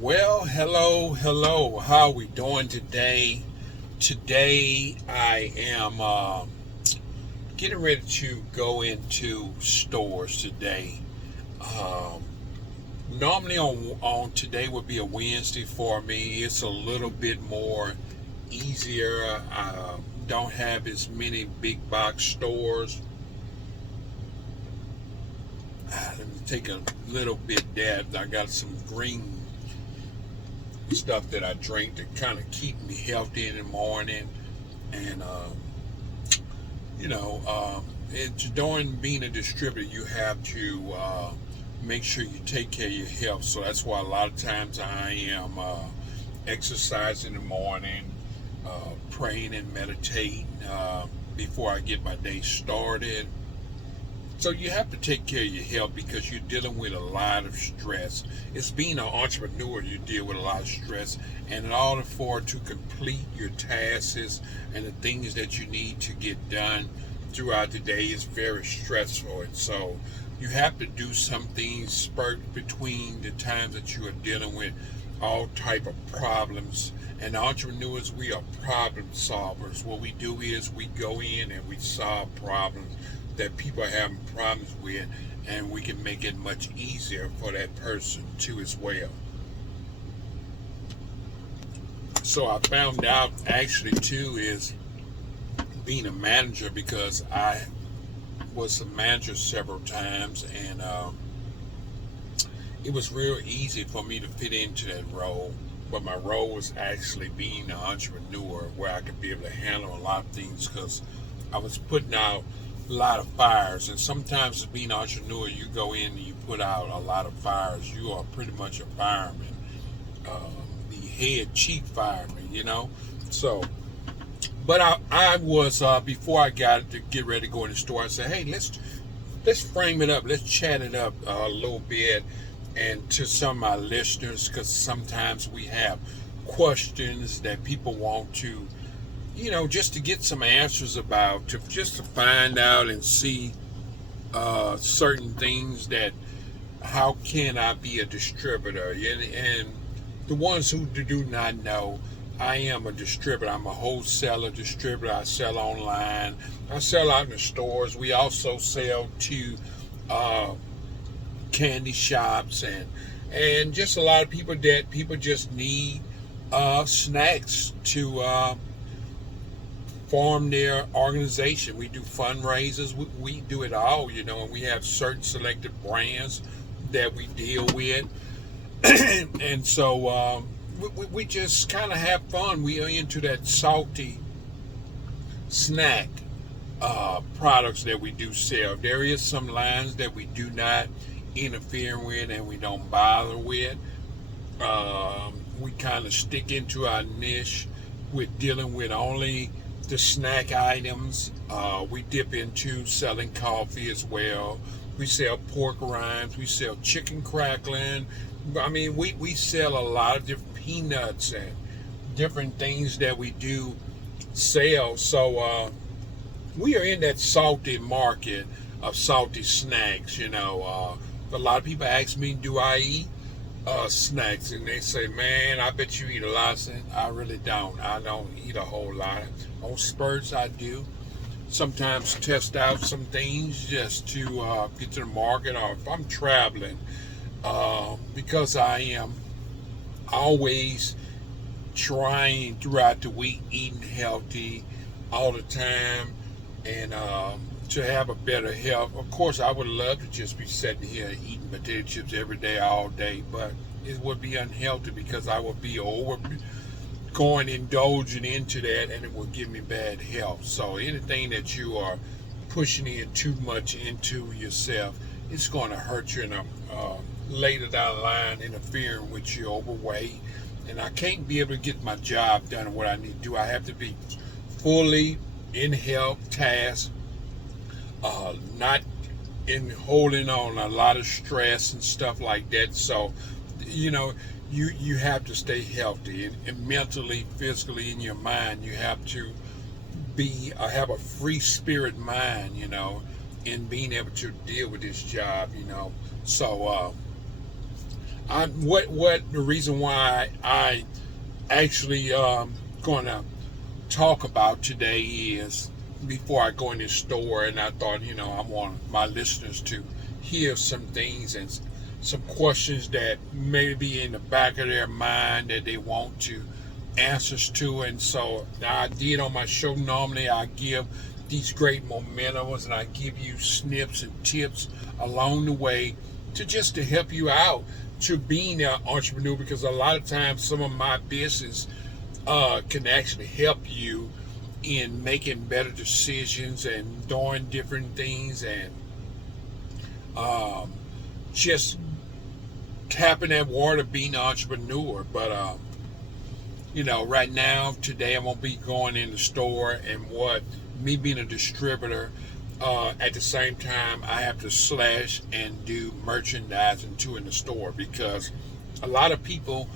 Well, hello. How are we doing today? Today, I am getting ready to go into stores today. Um, Normally, on today would be a Wednesday for me. It's a little bit more easier. I don't have as many big box stores. Let me take a little bit dab. I got some green stuff that I drink to kind of keep me healthy in the morning. And, it's during being a distributor, you have to make sure you take care of your health. So that's why a lot of times I am exercising in the morning, praying and meditating before I get my day started. So you have to take care of your health because you're dealing with a lot of stress. It's being an entrepreneur, you deal with a lot of stress. And in order for to complete your tasks and the things that you need to get done throughout the day is very stressful. And so you have to do some things spurt between the times that you are dealing with all type of problems. And entrepreneurs, we are problem solvers. What we do is we go in and we solve problems that people are having problems with, and we can make it much easier for that person too as well. So I found out actually too is being a manager because I was a manager several times, and it was real easy for me to fit into that role. But my role was actually being an entrepreneur where I could be able to handle a lot of things because I was putting out a lot of fires. And sometimes as being an entrepreneur, you go in and you put out a lot of fires. You are pretty much a fireman, uh, the head chief fireman. So, but I was before I got to get ready to go in the store. I said, hey, let's frame it up. Let's chat it up a little bit, and to some of my listeners, because sometimes we have questions that people want to, just to get some answers about, just to find out and see certain things that how can I be a distributor, and the ones who do not know. I am a distributor. I'm a wholesaler distributor. I sell online. I sell out in the stores. We also sell to uh, candy shops and just a lot of people that people just need snacks to form their organization. We do fundraisers. We do it all, and we have certain selected brands that we deal with. And so we just kind of have fun. We are into that salty snack products that we do sell. There is some lines that we do not interfere with and we don't bother with. We kind of stick into our niche with dealing with only the snack items. We dip into selling coffee as well. We sell pork rinds. We sell chicken crackling. I mean, we sell a lot of different peanuts and different things that we do sell. So we are in that salty market of salty snacks. A lot of people ask me, do I eat snacks? And they say, man, I bet you eat a lot of snacks. I really don't. I don't eat a whole lot. On spurts, I do. Sometimes test out some things just to get to the market, or if I'm traveling, because I am always trying throughout the week, eating healthy all the time, and to have a better health. Of course, I would love to just be sitting here eating potato chips every day, all day, but it would be unhealthy because I would be indulging into that, and it will give me bad health. So anything that you are pushing in too much into yourself, it's going to hurt you in a later down the line, interfering with your overweight. And I can't be able to get my job done and what I need to do. I have to be fully in health task, not in holding on a lot of stress and stuff like that. So, you have to stay healthy and mentally, physically, in your mind. You have to be have a free spirit mind, in being able to deal with this job. So what the reason why I actually going to talk about today is, before I go in this store, and I thought, I want my listeners to hear some things and some questions that may be in the back of their mind that they want to answers to. And so I did on my show, normally I give these great momentums and I give you snips and tips along the way to help you out to being an entrepreneur, because a lot of times some of my business can actually help you in making better decisions and doing different things, and just tapping that water being an entrepreneur. But right now, today, I'm gonna be going in the store, and me being a distributor, at the same time, I have to slash and do merchandising too in the store, because a lot of people,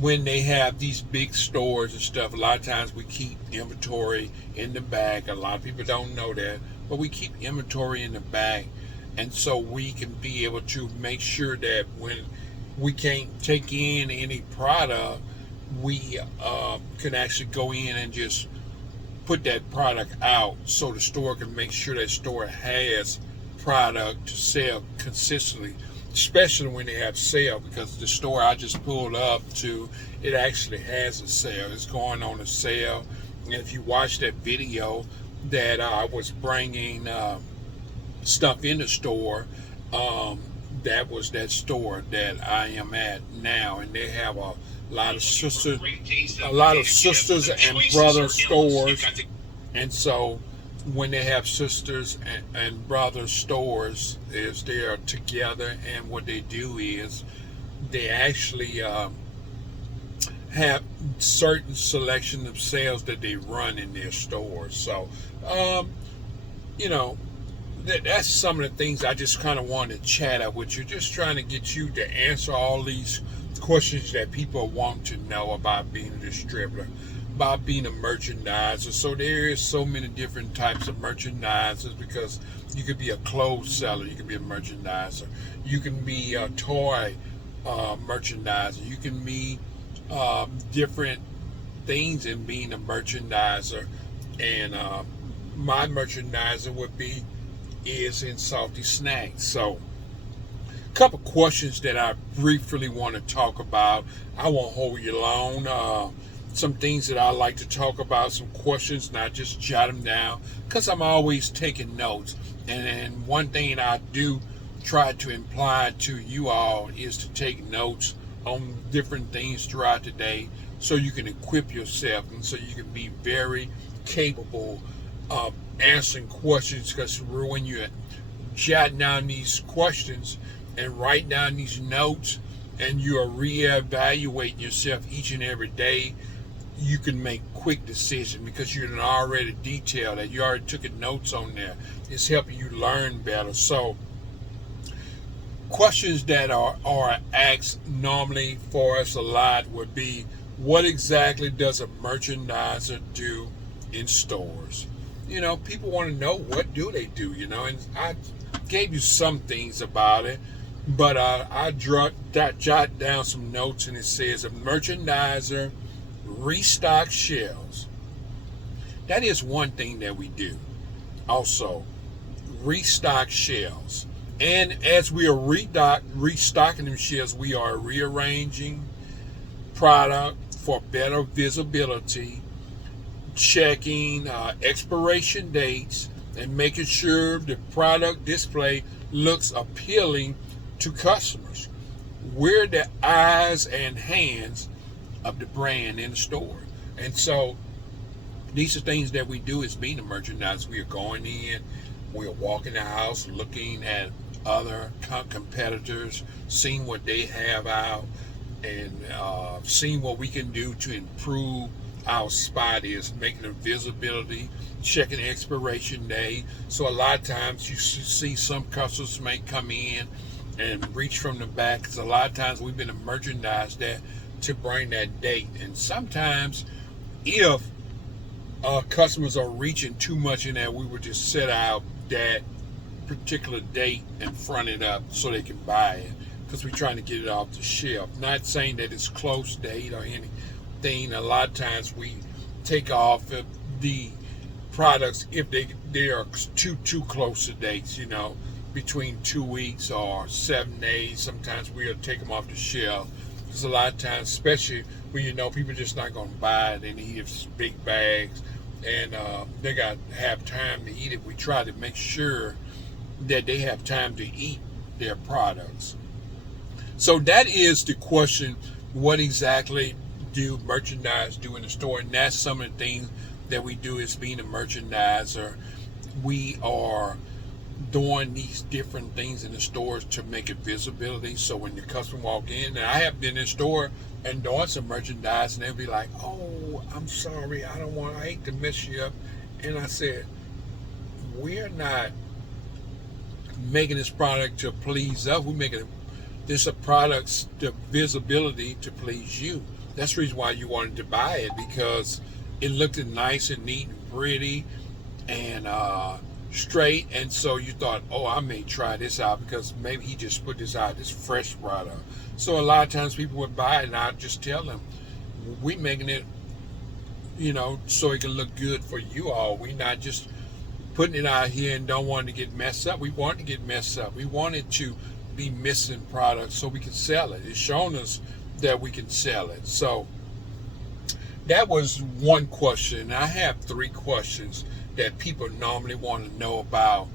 when they have these big stores and stuff, a lot of times we keep inventory in the back. A lot of people don't know that, but we keep inventory in the back, and so we can be able to make sure that when we can't take in any product, we can actually go in and just put that product out, so the store can make sure that store has product to sell consistently, especially when they have sale, because the store I just pulled up to, it actually has a sale. It's going on a sale. And if you watch that video that I was bringing stuff in the store, that was that store that I am at now, and they have a lot of sisters and brother stores. And so when they have sisters and brother stores, is they're together, and what they do is they actually have certain selection of sales that they run in their stores. So that's some of the things I just kind of wanted to chat out with you, just trying to get you to answer all these questions that people want to know about being a distributor, about being a merchandiser. So there is so many different types of merchandisers, because you could be a clothes seller, you can be a merchandiser, you can be a toy merchandiser, you can be different things in being a merchandiser. And my merchandiser is in salty snacks. So a couple questions that I briefly want to talk about. I won't hold you long. Some things that I like to talk about, some questions, and I just jot them down, because I'm always taking notes. And one thing I do try to imply to you all is to take notes on different things throughout the day, so you can equip yourself, and so you can be very capable of answering questions. Because when you jot down these questions and write down these notes, and you are reevaluating yourself each and every day, you can make quick decisions, because you done already detailed that. You already took notes on there. It's helping you learn better. So questions that are asked normally for us a lot would be, what exactly does a merchandiser do in stores? People want to know, what do they do, and I gave you some things about it, but I jot down some notes, and it says a merchandiser restock shelves. That is one thing that we do. Also, restock shelves. And as we are restocking them shelves, we are rearranging product for better visibility, checking expiration dates, and making sure the product display looks appealing to customers. We're the eyes and hands of the brand in the store. And so these are things that we do as being a merchandiser. We are going in, we are walking the house, looking at other competitors, seeing what they have out, and seeing what we can do to improve our spot, is making the visibility, checking the expiration date. So a lot of times you see some customers may come in and reach from the back, because a lot of times we've been to merchandise that to bring that date. And sometimes if customers are reaching too much in there, we would just set out that particular date and front it up so they can buy it. because we're trying to get it off the shelf. Not saying that it's close date or anything. A lot of times we take off the products if they are too close to dates, between 2 weeks or 7 days. Sometimes we'll take them off the shelf because a lot of times, especially when people are just not going to buy it, and eat it big bags, and they got to have time to eat it. We try to make sure that they have time to eat their products. So that is the question: what exactly do merchandise do in the store? And that's some of the things that we do as being a merchandiser. We are doing these different things in the stores to make it visibility. So when the customer walk in, and I have been in the store and doing some merchandise, and they'll be like, "Oh, I'm sorry, I hate to mess you up." And I said, we're not making this product to please us. We're making this a product, the visibility, to please you. That's the reason why you wanted to buy it, because it looked nice and neat and pretty and straight. And so you thought, oh, I may try this out because maybe he just put this out, this fresh product. So a lot of times people would buy it, and I'd just tell them, we making it, so it can look good for you all. We not just putting it out here and don't want it to get messed up. We want it to get messed up. We want it to be missing products so we can sell it. It's shown us that we can sell it. So that was one question. I have 3 questions that people normally want to know about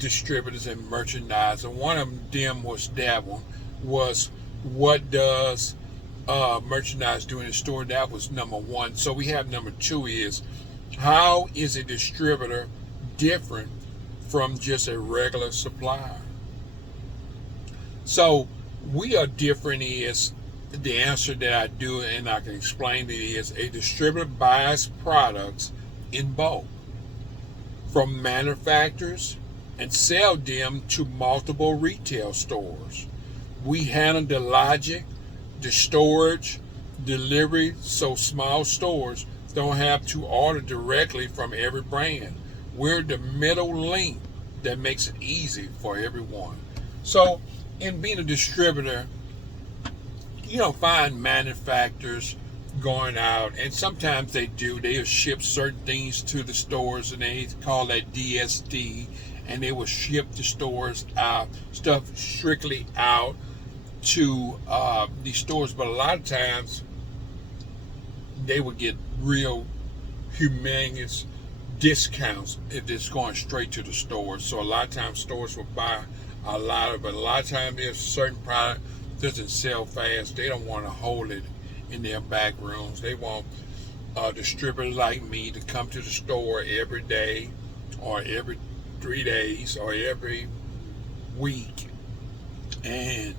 distributors and merchandise. And one of them was that one, was what does merchandise do in the store? That was number 1. So we have number 2 is, how is a distributor different from just a regular supplier? So we are different is the answer that I do, and I can explain it, is a distributor buys products in bulk from manufacturers and sell them to multiple retail stores. We handle the logic, the storage, delivery, so small stores don't have to order directly from every brand. We're the middle link that makes it easy for everyone. So in being a distributor, you don't find manufacturers going out, and sometimes they'll ship certain things to the stores, and they call that DSD, and they will ship the stores out, stuff strictly out to these stores. But a lot of times they would get real humongous discounts if it's going straight to the stores. So a lot of times stores will buy a lot of it. A lot of times if a certain product doesn't sell fast, they don't want to hold it in their back rooms. They want a distributor like me to come to the store every day or every 3 days or every week and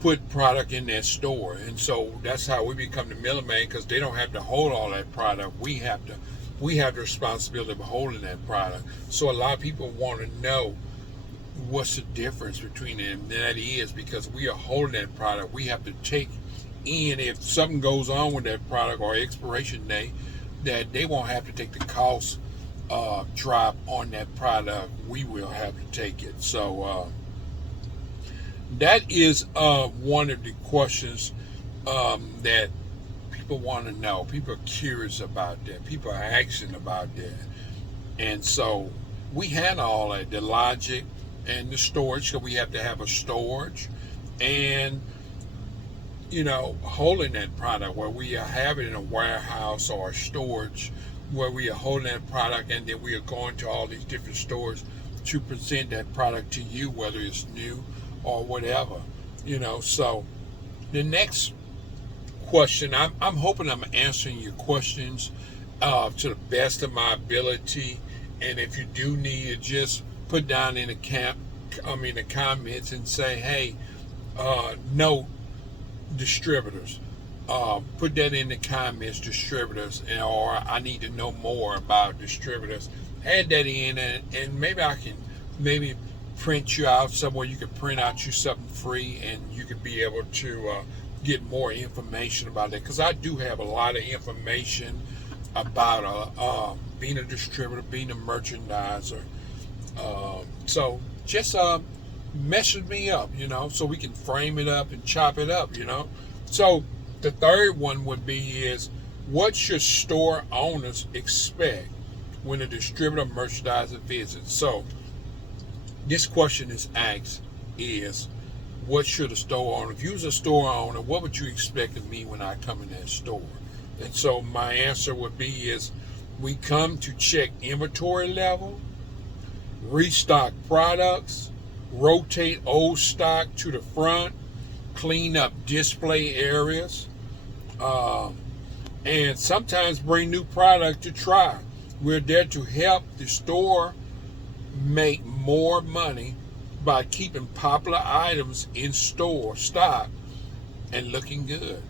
put product in their store. And so that's how we become the middleman, because they don't have to hold all that product. We have the responsibility of holding that product. So a lot of people want to know what's the difference between them. And that is because we are holding that product. We have to take in, if something goes on with that product or expiration date, that they won't have to take the cost drop on that product. We will have to take it. So that is one of the questions that people want to know. People are curious about that. People are asking about that. And so we handle all that, the logic and the storage. So we have to have a storage and, holding that product, where we have it in a warehouse or a storage where we are holding that product, and then we are going to all these different stores to present that product to you, whether it's new or whatever. So the next question, I'm hoping I'm answering your questions to the best of my ability. And if you do need it, just put down in the comments and say, hey, no distributors. Put that in the comments, distributors, or I need to know more about distributors. Add that in, and maybe I can print you out somewhere. You can print out you something free, and you can be able to get more information about that, because I do have a lot of information about being a distributor, being a merchandiser. So just messes me up, so we can frame it up and chop it up, So the third one would be is, what should store owners expect when a distributor merchandiser visits? So this question is asked is, what should a store owner, if you was a store owner, what would you expect of me when I come in that store? And so my answer would be is, we come to check inventory level, restock products, rotate old stock to the front, clean up display areas, and sometimes bring new product to try. We're there to help the store make more money by keeping popular items in store stock and looking good.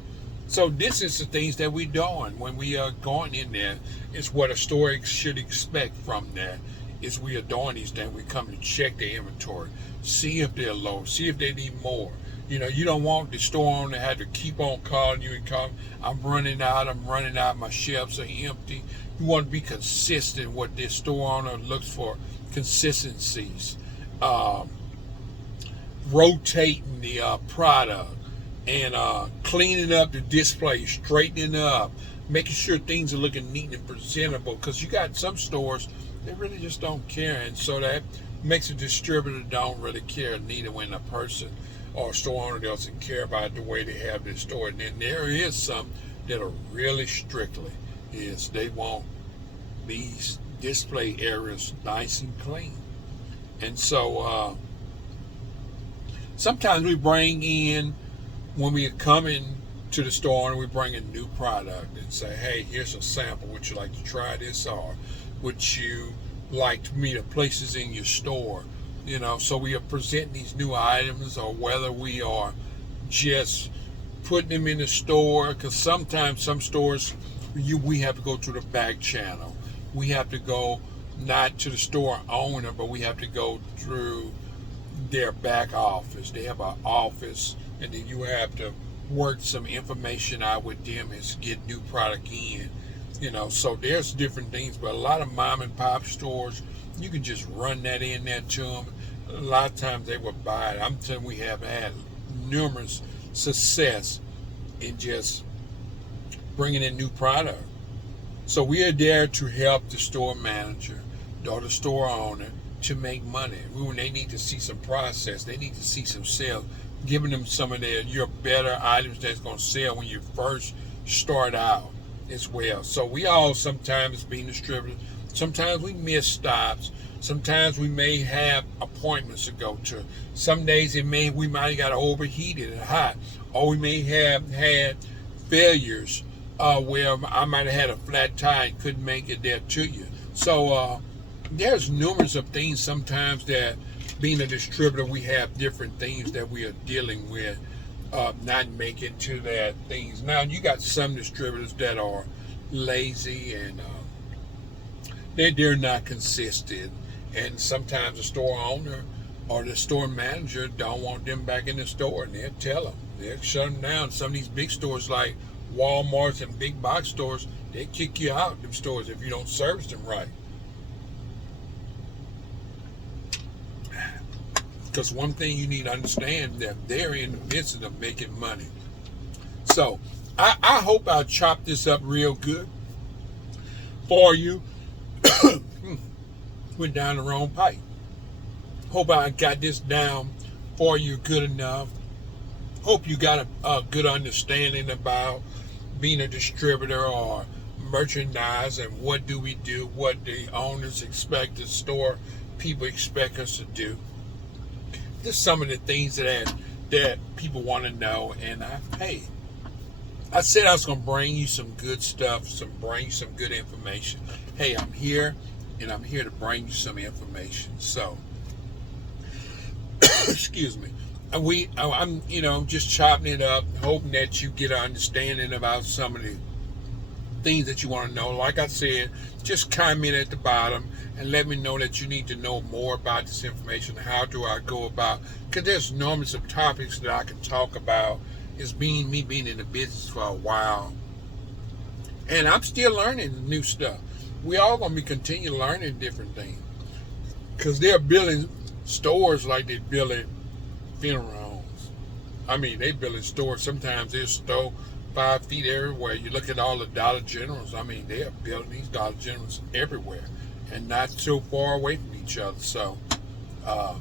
So this is the things that we're doing when we are going in there. It's what a store should expect from that. Is we are doing these things. We come to check their inventory, see if they're low, see if they need more. You don't want the store owner to have to keep on calling you and calling. I'm running out, my shelves are empty. You want to be consistent. What this store owner looks for, consistencies. Rotating the product and cleaning up the display, straightening up, making sure things are looking neat and presentable, because you got some stores, they really just don't care, and so that makes a distributor don't really care, neither when a person or a store owner doesn't care about the way they have their store. And then there is some that are really strictly is they want these display areas nice and clean. And so sometimes we bring in, when we come in to the store and we bring a new product and say, hey, here's a sample. Would you like to try this? Or would you like me to place this in your store? So we are presenting these new items, or whether we are just putting them in the store, because sometimes some stores, we have to go to the back channel. We have to go not to the store owner, but we have to go through their back office. They have an office, and then you have to work some information out with them and get new product in. So there's different things, but a lot of mom and pop stores, you can just run that in there to them. A lot of times they will buy it. I'm telling you, we have had numerous success in just bringing in new product. So we are there to help the store manager or the store owner to make money. When they need to see some process, they need to see some sales, giving them some of your better items that's going to sell when you first start out as well. So we all sometimes, being distributors, sometimes we miss stops. Sometimes we may have appointments to go to. Some days we might have got overheated and hot, or we may have had failures where I might have had a flat tire and couldn't make it there to you. So there's numerous of things sometimes that, being a distributor, we have different things that we are dealing with, not making to that things. Now, you got some distributors that are lazy and they're not consistent, and sometimes the store owner or the store manager don't want them back in the store, and they'll tell them. They'll shut them down. Some of these big stores like Walmarts and big box stores, they kick you out of them stores if you don't service them right. Because one thing you need to understand, that they're in the business of making money. So I hope I chopped this up real good for you. Went down the wrong pipe. Hope I got this down for you good enough. Hope you got a good understanding about being a distributor or merchandise, and what do we do, what the owners expect, the store people expect us to do. Just some of the things that people want to know. And I said I was going to bring you some good stuff, bring you some good information. Hey, I'm here, and I'm here to bring you some information. So, excuse me. I'm just chopping it up, hoping that you get an understanding about some of the things that you want to know. Like I said, just comment at the bottom and let me know that you need to know more about this information. How do I go about? Because there's numerous of topics that I can talk about. It's being in the business for a while, and I'm still learning new stuff. We all gonna be continue learning different things, because they're building Stores like they building funeral homes. I mean, they building stores. Sometimes there's store 5 feet everywhere. You look at all the Dollar Generals. I mean, they are building these Dollar Generals everywhere, and not so far away from each other. So, uh,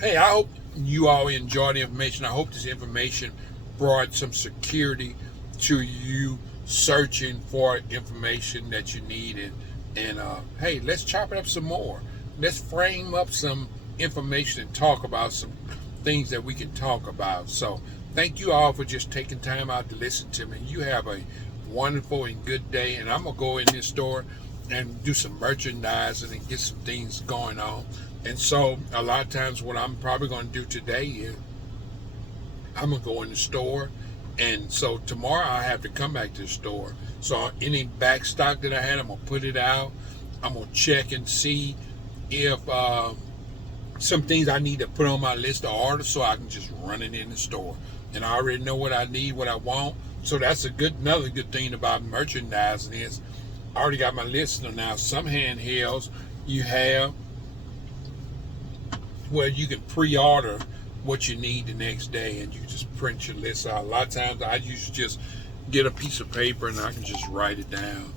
hey, I hope you all enjoy the information. I hope this information brought some security to you searching for information that you need. And hey, let's chop it up some more. Let's frame up some information and talk about some things that we can talk about. So thank you all for just taking time out to listen to me. You have a wonderful and good day. And I'm going to go in this store and do some merchandising and get some things going on. And so a lot of times what I'm probably going to do today is I'm going to go in the store. And so tomorrow I have to come back to the store. So any back stock that I had, I'm going to put it out. I'm going to check and see if some things I need to put on my list of orders so I can just run it in the store. And I already know what I need, what I want. So that's another good thing about merchandising is I already got my list. So now some handhelds you have where you can pre-order what you need the next day and you just print your list out. A lot of times I usually just get a piece of paper and I can just write it down.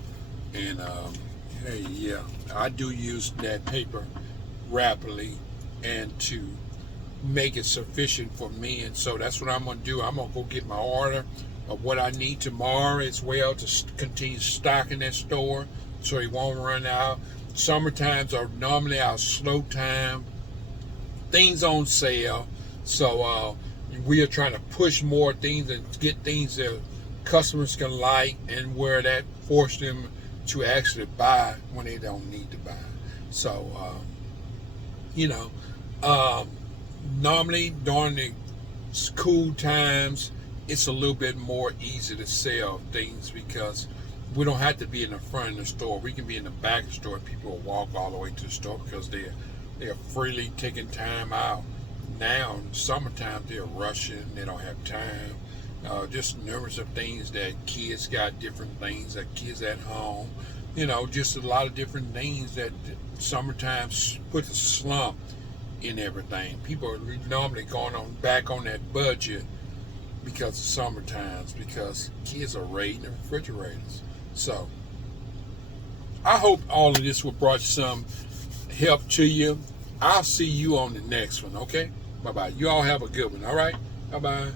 And hey, yeah, I do use that paper rapidly and to make it sufficient for me. And so that's what I'm going to do. I'm going to go get my order of what I need tomorrow as well to continue stocking that store so it won't run out. Summer times are normally our slow time. Things on sale. So we are trying to push more things and get things that customers can like and where that force them to actually buy when they don't need to buy. So, normally during the school times, it's a little bit more easy to sell things because we don't have to be in the front of the store. We can be in the back of the store and people will walk all the way to the store because they're freely taking time out. Now, in the summertime, they're rushing. They don't have time. Just numerous of things that kids got different things that kids at home. Just a lot of different things that summertime puts a slump in everything. People are normally going back on that budget because of summer times because kids are raiding the refrigerators. So I hope all of this will brought some help to you. I'll see you on the next one, okay? Bye-bye. You all have a good one, all right? Bye-bye.